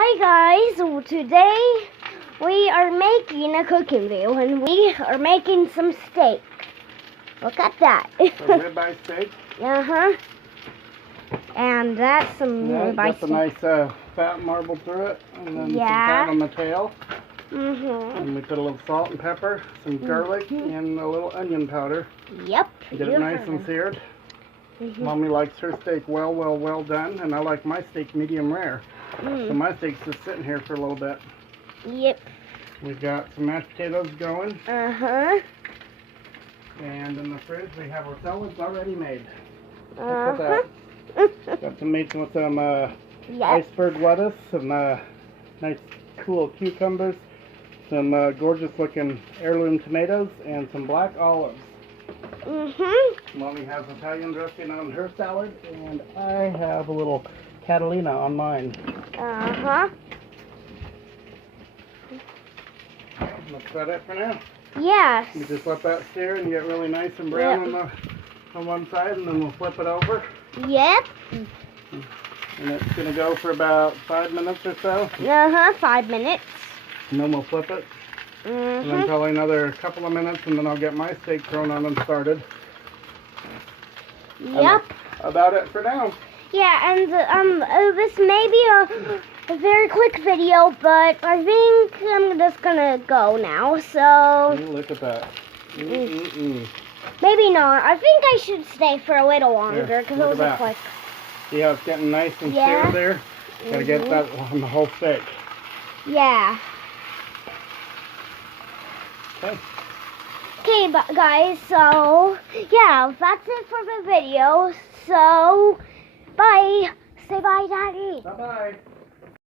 Hi guys, so today we are making a cooking video and we are making some steak. Look at that. A ribeye steak. Uh-huh. And that's some ribeye got steak. some nice fat marbled through it, and then some Yeah. fat on the tail. Mm-hmm. And we put a little salt and pepper, some garlic, and a little onion powder. Yep. Get it nice and seared. Mommy likes her steak well done, and I like my steak medium rare. So my steak's just sitting here for a little bit. Yep. We've got some mashed potatoes going. Uh-huh. And in the fridge we have our salads already made. Look Uh-huh. at that. Got some meat with some iceberg lettuce, some nice cool cucumbers, some gorgeous looking heirloom tomatoes, and some black olives. Mommy has Italian dressing on her salad, and I have a little Catalina on mine. Uh-huh. That's about it for now. Yes. You just let that sear and get really nice and brown on one side, and then we'll flip it over. Yep. And it's going to go for about 5 minutes or so. Uh-huh, 5 minutes. And then we'll flip it. And then probably another couple of minutes, and then I'll get my steak thrown on and started. Yep. About it for now. Yeah, and this may be a very quick video, but I think I'm just gonna go now, so... Ooh, look at that. Maybe not. I think I should stay for a little longer, because it was a quick... See how it's getting nice and seared there? Gotta get that on the whole steak. Yeah. Okay. Okay, guys, so, yeah, that's it for the video, so, bye. Say bye, Daddy. Bye-bye.